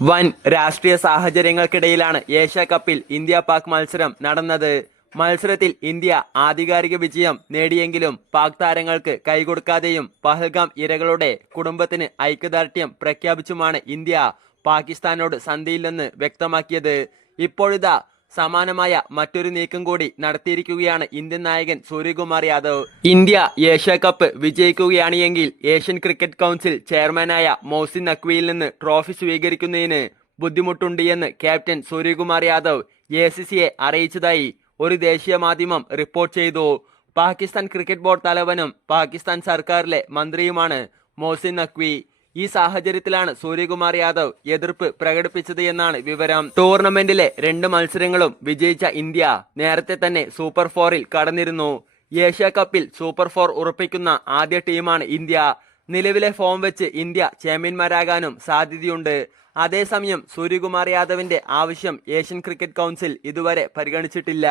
വൻ രാഷ്ട്രീയ സാഹചര്യങ്ങൾക്കിടയിലാണ് ഏഷ്യ കപ്പിൽ ഇന്ത്യ പാക് മത്സരം നടന്നത്. മത്സരത്തിൽ ഇന്ത്യ ആധികാരിക വിജയം നേടിയെങ്കിലും പാക് താരങ്ങൾക്ക് കൈകൊടുക്കാതെയും പഹൽഗാം ഇരകളുടെ കുടുംബത്തിന് ഐക്യദാർഢ്യം പ്രഖ്യാപിച്ചുമാണ് ഇന്ത്യ പാകിസ്ഥാനോട് സന്ധിയില്ലെന്ന് വ്യക്തമാക്കിയത്. ഇപ്പോഴിതാ സമാനമായ മറ്റൊരു നീക്കം കൂടി നടത്തിയിരിക്കുകയാണ് ഇന്ത്യൻ നായകൻ Suryakumar Yadav. India Asia cup വിജയിക്കുകയാണ് എങ്കിൽ ഏഷ്യൻ ക്രിക്കറ്റ് കൗൺസിൽ ചെയർമാനായ മോസിൻ നഖ്വിയിൽ നിന്ന് ട്രോഫി സ്വീകരിക്കുന്നതിന് ബുദ്ധിമുട്ടുണ്ട് എന്ന് captain Suryakumar Yadav A C സിയെ അറിയിച്ചതായി ഒരു ദേശീയ മാധ്യമം റിപ്പോർട്ട് ചെയ്തു. പാകിസ്ഥാൻ ക്രിക്കറ്റ് ബോർഡ് തലവനും പാകിസ്ഥാൻ സർക്കാരിലെ മന്ത്രിയുമാണ് മോസിൻ നഖ്വി. ഈ സാഹചര്യത്തിലാണ് സൂര്യകുമാർ യാദവ് എതിർപ്പ് പ്രകടിപ്പിച്ചത് എന്നാണ് വിവരം. ടൂർണമെന്റിലെ രണ്ട് മത്സരങ്ങളും വിജയിച്ച ഇന്ത്യ നേരത്തെ തന്നെ സൂപ്പർ ഫോറിൽ കടന്നിരുന്നു. ഏഷ്യ കപ്പിൽ സൂപ്പർ ഫോർ ഉറപ്പിക്കുന്ന ആദ്യ ടീമാണ് ഇന്ത്യ. നിലവിലെ ഫോം വെച്ച് ഇന്ത്യ ചാമ്പ്യന്മാരാകാനും സാധ്യതയുണ്ട്. അതേസമയം സൂര്യകുമാർ യാദവിന്റെ ആവശ്യം ഏഷ്യൻ ക്രിക്കറ്റ് കൗൺസിൽ ഇതുവരെ പരിഗണിച്ചിട്ടില്ല.